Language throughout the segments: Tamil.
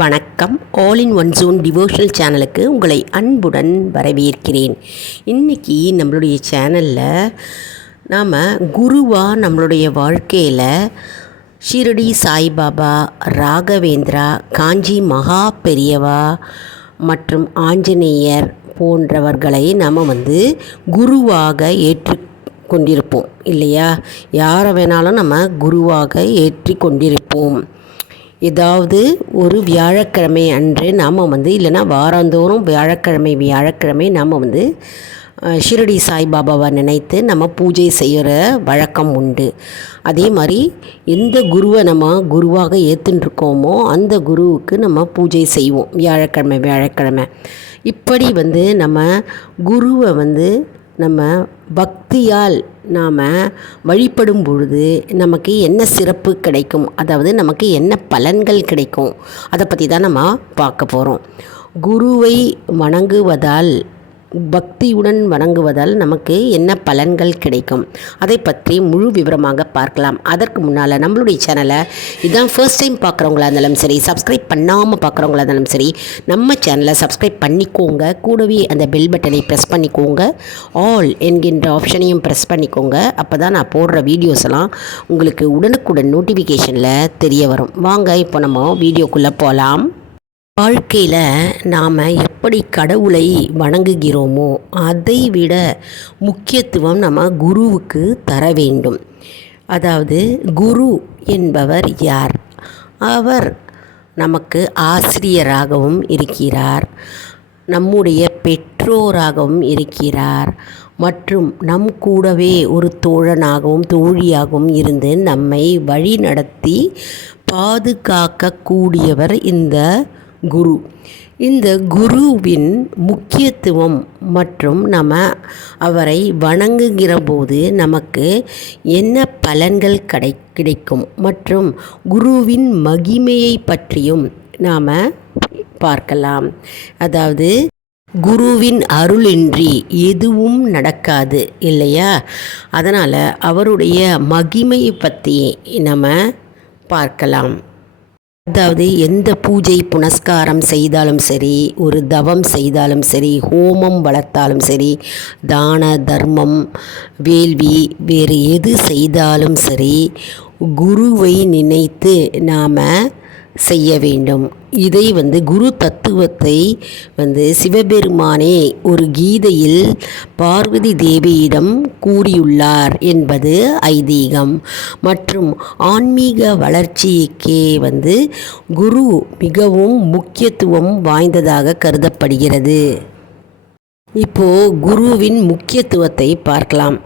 வணக்கம். All in one zone devotional சேனலுக்கு உங்களை அன்புடன் வரவேற்கிறேன். இன்றைக்கி நம்மளுடைய சேனலில் நாம் குருவாக நம்மளுடைய வாழ்க்கையில் ஷிரடி சாய்பாபா, ராகவேந்திரா, காஞ்சி மகா பெரியவா மற்றும் ஆஞ்சநேயர் போன்றவர்களை நாம் குருவாக ஏற்று கொண்டிருப்போம் இல்லையா? யாரை வேணாலும் நம்ம குருவாக ஏற்றி கொண்டிருப்போம். ஏதாவது ஒரு வியாழக்கிழமை அன்று நாம் இல்லைன்னா வாரந்தோறும் வியாழக்கிழமை நாம் ஷிரடி சாய்பாபாவை நினைத்து நம்ம பூஜை செய்கிற வழக்கம் உண்டு. அதே மாதிரி எந்த குருவை நம்ம குருவாக ஏற்றுருக்கோமோ அந்த குருவுக்கு நம்ம பூஜை செய்வோம் வியாழக்கிழமை. இப்படி நம்ம குருவை நம்ம பக்தியால் நாம் வழிபடும் பொழுது நமக்கு என்ன சிறப்பு கிடைக்கும், அதாவது நமக்கு என்ன பலன்கள் கிடைக்கும், அதை பற்றி தான் நம்ம பார்க்க போகிறோம். குருவை வணங்குவதால், பக்தியுடன் வணங்குவதால் நமக்கு என்ன பலன்கள் கிடைக்கும், அதை பற்றி முழு விவரமாக பார்க்கலாம். அதற்கு முன்னால் நம்மளுடைய சேனலை இதான் ஃபர்ஸ்ட் டைம் பார்க்குறவங்களா இருந்தாலும் சரி, சப்ஸ்கிரைப் பண்ணாமல் பார்க்குறவங்களா இருந்தாலும் சரி, நம்ம சேனலை சப்ஸ்கிரைப் பண்ணிக்கோங்க. கூடவே அந்த பெல் பட்டனை ப்ரெஸ் பண்ணிக்கோங்க. ஆல் என்கின்ற ஆப்ஷனையும் ப்ரெஸ் பண்ணிக்கோங்க. அப்போ தான் நான் போடுற வீடியோஸ் எல்லாம் உங்களுக்கு உடனுக்குடன் நோட்டிஃபிகேஷனில் தெரிய வரும். வாங்க இப்போ நம்ம வீடியோக்குள்ளே போகலாம். வாழ்க்கையில் நாம் எப்படி கடவுளை வணங்குகிறோமோ அதை விட முக்கியத்துவம் நம்ம குருவுக்கு தர வேண்டும். அதாவது குரு என்பவர் யார்? அவர் நமக்கு ஆசிரியராகவும் இருக்கிறார், நம்முடைய பெற்றோராகவும் இருக்கிறார், மற்றும் நம் கூடவே ஒரு தோழனாகவும் தோழியாகவும் இருந்து நம்மை வழி நடத்தி பாதுகாக்கக்கூடியவர் இந்த குரு. இந்த குருவின் முக்கியத்துவம் மற்றும் நம்ம அவரை வணங்குகிற போது நமக்கு என்ன பலன்கள் கிடைக்கும் மற்றும் குருவின் மகிமையை பற்றியும் நாம் பார்க்கலாம். அதாவது குருவின் அருளின்றி எதுவும் நடக்காது இல்லையா? அதனால் அவருடைய மகிமையை பற்றி நம்ம பார்க்கலாம். அதாவது எந்த பூஜை புனஸ்காரம் செய்தாலும் சரி, ஒரு தவம் செய்தாலும் சரி, ஹோமம் வளர்த்தாலும் சரி, தான தர்மம், வேள்வி, வேறு எது செய்தாலும் சரி, குருவை நினைத்து நாம் செய்ய வேண்டும். இதை குரு தத்துவத்தை சிவபெருமானே ஒரு கீதையில் பார்வதி தேவியிடம் கூறியுள்ளார் என்பது ஐதீகம். மற்றும் ஆன்மீக வளர்ச்சிக்கே குரு மிகவும் முக்கியத்துவம் வாய்ந்ததாக கருதப்படுகிறது. இப்போது குருவின் முக்கியத்துவத்தை பார்க்கலாம்.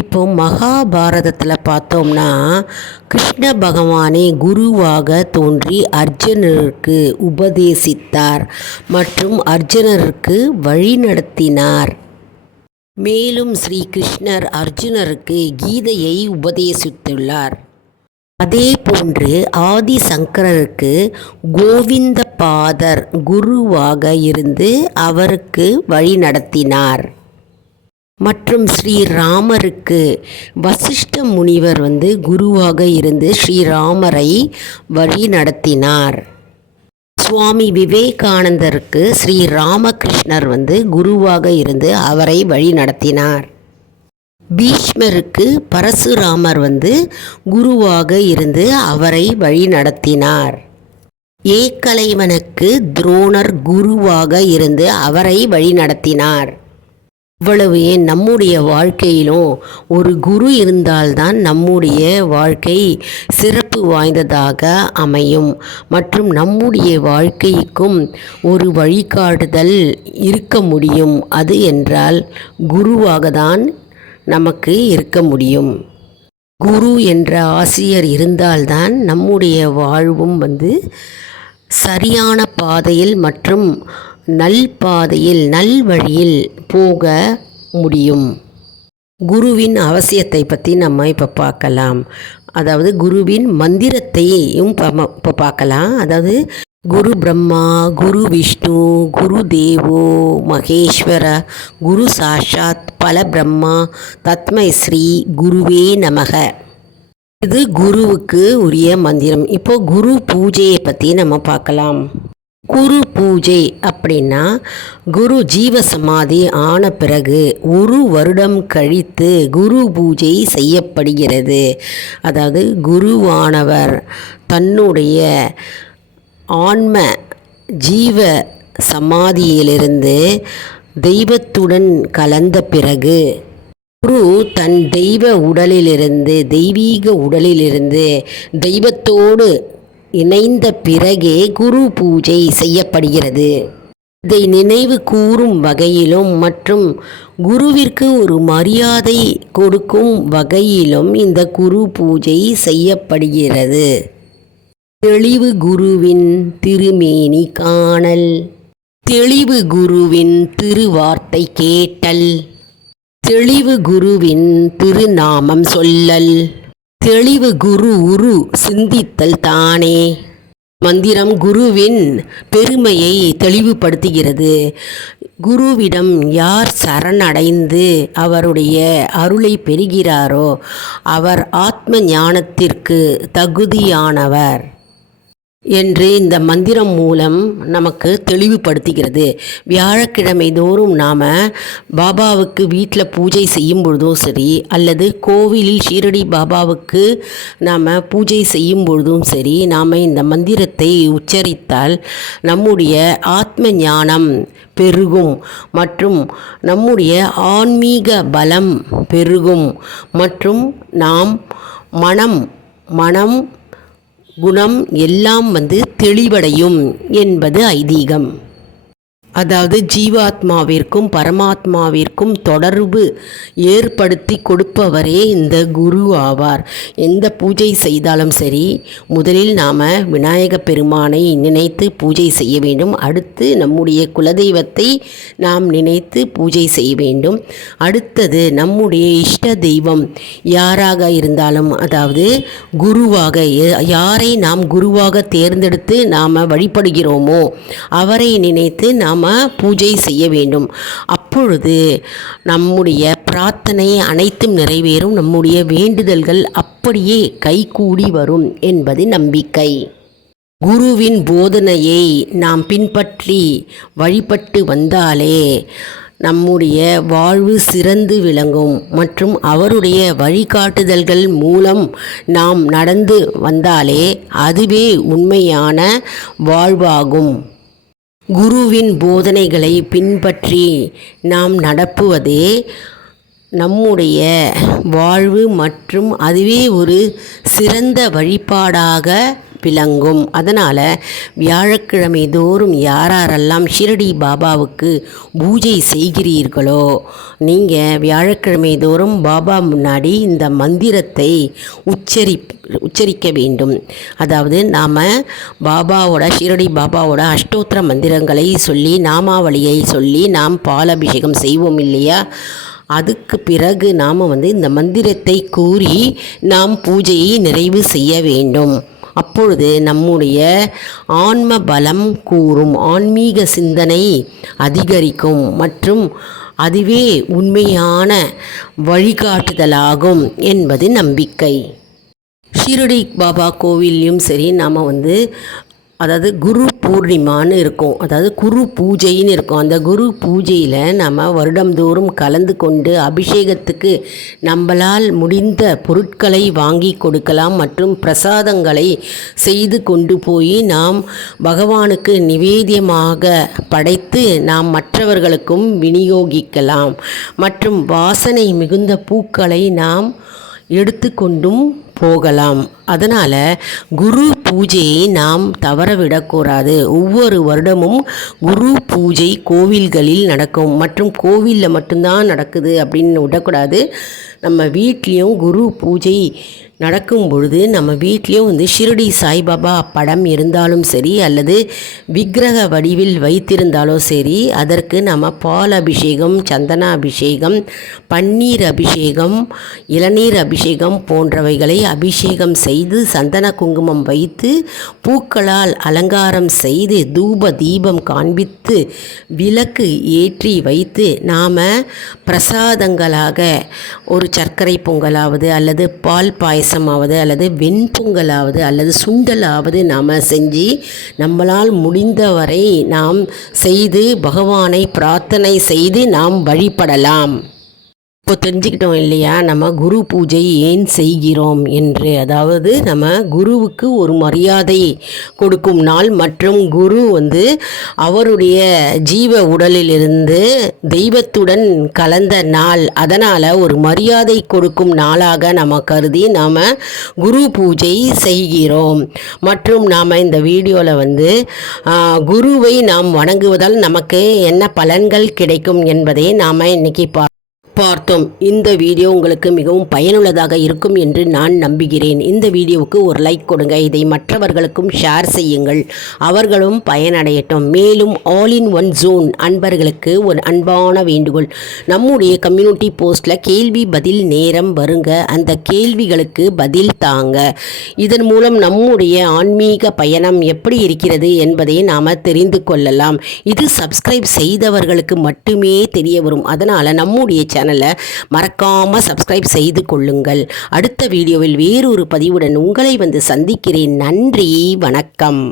இப்போது மகாபாரதத்தில் பார்த்தோம்னா கிருஷ்ண பகவானே குருவாக தோன்றி அர்ஜுனருக்கு உபதேசித்தார் மற்றும் அர்ஜுனருக்கு வழிநடத்தினார். மேலும் ஸ்ரீ கிருஷ்ணர் அர்ஜுனருக்கு கீதையை உபதேசித்துள்ளார். அதே போன்று ஆதிசங்கரருக்கு கோவிந்த பாதர் குருவாக இருந்து அவருக்கு வழி நடத்தினார். மற்றும் ஸ்ரீராமருக்கு வசிஷ்ட முனிவர் குருவாக இருந்து ஸ்ரீராமரை வழி நடத்தினார். சுவாமி விவேகானந்தருக்கு ஸ்ரீ ராமகிருஷ்ணர் குருவாக இருந்து அவரை வழி நடத்தினார். பீஷ்மருக்கு பரசுராமர் குருவாக இருந்து அவரை வழி நடத்தினார். ஏகலைவனுக்கு துரோணர் குருவாக இருந்து அவரை வழி நடத்தினார். இவ்வளவு ஏன் நம்முடைய வாழ்க்கையிலும் ஒரு குரு இருந்தால்தான் நம்முடைய வாழ்க்கை சிறப்பு வாய்ந்ததாக அமையும் மற்றும் நம்முடைய வாழ்க்கைக்கும் ஒரு வழிகாட்டுதல் இருக்க முடியும். அது என்றால் குருவாக தான் நமக்கு இருக்க முடியும். குரு என்ற ஆசிரியர் இருந்தால்தான் நம்முடைய வாழ்வும் சரியான பாதையில் மற்றும் நல்பாதையில் நல்வழியில் போக முடியும். குருவின் அவசியத்தை பற்றி நம்ம இப்போ பார்க்கலாம். அதாவது குருவின் மந்திரத்தையும் இப்போ பார்க்கலாம். அதாவது குரு பிரம்மா, குரு விஷ்ணு, குரு தேவோ மகேஸ்வர, குரு சாஷாத் பரபிரம்மா, தஸ்மை ஸ்ரீ குருவே நமக. இது குருவுக்கு உரிய மந்திரம். இப்போ குரு பூஜையை பற்றி நம்ம பார்க்கலாம். குரு பூஜை அப்படின்னா குரு ஜீவ சமாதி ஆன பிறகு 1 வருடம் கழித்து குரு பூஜை செய்யப்படுகிறது. அதாவது குருவானவர் தன்னுடைய ஆன்ம ஜீவ சமாதியிலிருந்து தெய்வத்துடன் கலந்த பிறகு குரு தன் தெய்வீக உடலிலிருந்து தெய்வத்தோடு இணைந்த பிறகே குரு பூஜை செய்யப்படுகிறது. இதை நினைவு கூறும் வகையிலும் மற்றும் குருவிற்கு ஒரு மரியாதை கொடுக்கும் வகையிலும் இந்த குரு பூஜை செய்யப்படுகிறது. தெளிவு குருவின் திருமேனி காணல், தெளிவு குருவின் திருவார்த்தை கேட்டல், தெளிவு குருவின் திருநாமம் சொல்லல், தெளிவு குரு சிந்தித்தல் தானே. மந்திரம் குருவின் பெருமையை தெளிவுபடுத்துகிறது. குருவிடம் யார் சரணடைந்து அவருடைய அருளை பெறுகிறாரோ அவர் ஆத்ம ஞானத்திற்கு தகுதியானவர் என்று இந்த மந்திரம் மூலம் நமக்கு தெளிவுபடுத்துகிறது. வியாழக்கிழமை தோறும் நாம் பாபாவுக்கு வீட்டில் பூஜை செய்யும் பொழுதும் சரி, அல்லது கோவிலில் ஷீரடி பாபாவுக்கு நாம் பூஜை செய்யும் பொழுதும் சரி, நாம் இந்த மந்திரத்தை உச்சரித்தால் நம்முடைய ஆத்ம ஞானம் பெருகும் மற்றும் நம்முடைய ஆன்மீக பலம் பெருகும் மற்றும் நாம் மனம் குணம் எல்லாம் தெளிவடையும் என்பது ஐதீகம். அதாவது ஜீவாத்மாவிற்கும் பரமாத்மாவிற்கும் தொடர்பு ஏற்படுத்தி கொடுப்பவரே இந்த குரு ஆவார். எந்த பூஜை செய்தாலும் சரி, முதலில் நாம் விநாயக பெருமானை நினைத்து பூஜை செய்ய வேண்டும். அடுத்து நம்முடைய குலதெய்வத்தை நாம் நினைத்து பூஜை செய்ய வேண்டும். அடுத்தது நம்முடைய இஷ்ட தெய்வம் யாராக இருந்தாலும், அதாவது குருவாக யாரை நாம் குருவாக தேர்ந்தெடுத்து நாம் வழிபடுகிறோமோ அவரை நினைத்து நாம் பூஜை செய்ய வேண்டும். அப்பொழுது நம்முடைய பிரார்த்தனை அனைத்தும் நிறைவேறும், நம்முடைய வேண்டுதல்கள் அப்படியே கைகூடி வரும் என்பது நம்பிக்கை. குருவின் போதனையை நாம் பின்பற்றி வழிபட்டு வந்தாலே நம்முடைய வாழ்வு சிறந்து விளங்கும் மற்றும் அவருடைய வழிகாட்டுதல்கள் மூலம் நாம் நடந்து வந்தாலே அதுவே உண்மையான வாழ்வாகும். குருவின் போதனைகளை பின்பற்றி நாம் நடப்புவதே நம்முடைய வாழ்வு மற்றும் அதுவே ஒரு சிறந்த வழிபாடாக விளங்கும். அதனால் வியாழக்கிழமை தோறும் யாரெல்லாம் ஷிரடி பாபாவுக்கு பூஜை செய்கிறீர்களோ நீங்கள் வியாழக்கிழமை தோறும் பாபா முன்னாடி இந்த மந்திரத்தை உச்சரிக்க வேண்டும். அதாவது நாம் ஷிரடி பாபாவோட அஷ்டோத்திர மந்திரங்களை சொல்லி நாமாவளியை சொல்லி நாம் பாலாபிஷேகம் செய்வோம் இல்லையா, அதுக்கு பிறகு நாம் இந்த மந்திரத்தை கூறி நாம் பூஜையை நிறைவு செய்ய வேண்டும். அப்பொழுது நம்முடைய ஆன்ம பலம் கூறும், ஆன்மீக சிந்தனை அதிகரிக்கும் மற்றும் அதுவே உண்மையான வழிகாட்டுதலாகும் என்பது நம்பிக்கை. ஷீரடி பாபா கோவில்லையும் சரி, நாம் அதாவது குரு பூர்ணிமான்னு இருக்கும், அதாவது குரு பூஜைன்னு இருக்கும். அந்த குரு பூஜையில் நம்ம வருடந்தோறும் கலந்து கொண்டு அபிஷேகத்துக்கு நம்மளால் முடிந்த பொருட்களை வாங்கி கொடுக்கலாம் மற்றும் பிரசாதங்களை செய்து கொண்டு போய் நாம் பகவானுக்கு நிவேத்தியமாக படைத்து நாம் மற்றவர்களுக்கும் விநியோகிக்கலாம். மற்றும் வாசனை மிகுந்த பூக்களை நாம் எடுத்துக்கொண்டும் போகலாம். அதனால் குரு பூஜையை நாம் தவறவிடக்கூடாது. ஒவ்வொரு வருடமும் குரு பூஜை கோவில்களில் நடக்கும் மற்றும் கோவிலில் மட்டும்தான் நடக்குது அப்படின்னு விடக்கூடாது. நம்ம வீட்லேயும் குரு பூஜை நடக்கும் பொழுது நம்ம வீட்லேயும் ஷிரடி சாய்பாபா படம் இருந்தாலும் சரி அல்லது விக்கிரக வடிவில் வைத்திருந்தாலும் சரி, அதற்கு நம்ம பால் அபிஷேகம், சந்தன அபிஷேகம், பன்னீர் அபிஷேகம், இளநீர் அபிஷேகம் போன்றவைகளை அபிஷேகம் செய்து சந்தன குங்குமம் வைத்து பூக்களால் அலங்காரம் செய்து தூப தீபம் காண்பித்து விளக்கு ஏற்றி வைத்து நாம் பிரசாதங்களாக ஒரு சர்க்கரை பொங்கலாவது அல்லது பால் பாயசம் பாயசமாவது அல்லது வெண்பொங்கலாவது அல்லது சுண்டலாவது நாம் செஞ்சு நம்மளால் முடிந்தவரை நாம் செய்து பகவானை பிரார்த்தனை செய்து நாம் வழிபடலாம். இப்போ தெரிஞ்சுக்கிட்டோம் இல்லையா, நம்ம குரு பூஜை ஏன் செய்கிறோம் என்று. அதாவது நம்ம குருவுக்கு ஒரு மரியாதை கொடுக்கும் நாள் மற்றும் குரு அவருடைய ஜீவ உடலிலிருந்து தெய்வத்துடன் கலந்த நாள். அதனால் ஒரு மரியாதை கொடுக்கும் நாளாக நம்ம கருதி நாம் குரு பூஜை செய்கிறோம். மற்றும் நாம் இந்த வீடியோவில் குருவை நாம் வணங்குவதால் நமக்கு என்ன பலன்கள் கிடைக்கும் என்பதை நாம் இன்னைக்கு பார்த்தோம். இந்த வீடியோ உங்களுக்கு மிகவும் பயனுள்ளதாக இருக்கும் என்று நான் நம்புகிறேன். இந்த வீடியோவுக்கு ஒரு லைக் கொடுங்க. இதை மற்றவர்களுக்கும் ஷேர் செய்யுங்கள், அவர்களும் பயனடையட்டும். மேலும் ஆல் இன் ஒன் ஜோன் அன்பர்களுக்கு ஒரு அன்பான வேண்டுகோள், நம்முடைய கம்யூனிட்டி போஸ்ட்டில் கேள்வி பதில் நேரம் வருங்க, அந்த கேள்விகளுக்கு பதில் தாங்க. இதன் மூலம் நம்முடைய ஆன்மீக பயணம் எப்படி இருக்கிறது என்பதை நாம் தெரிந்து கொள்ளலாம். இது சப்ஸ்கிரைப் செய்தவர்களுக்கு மட்டுமே தெரிய வரும். அதனால் நம்முடைய சேனலை மறக்காமல் சப்ஸ்கிரைப் செய்து கொள்ளுங்கள். அடுத்த வீடியோவில் வேறொரு பதிவுடன் உங்களை சந்திக்கிறேன். நன்றி, வணக்கம்.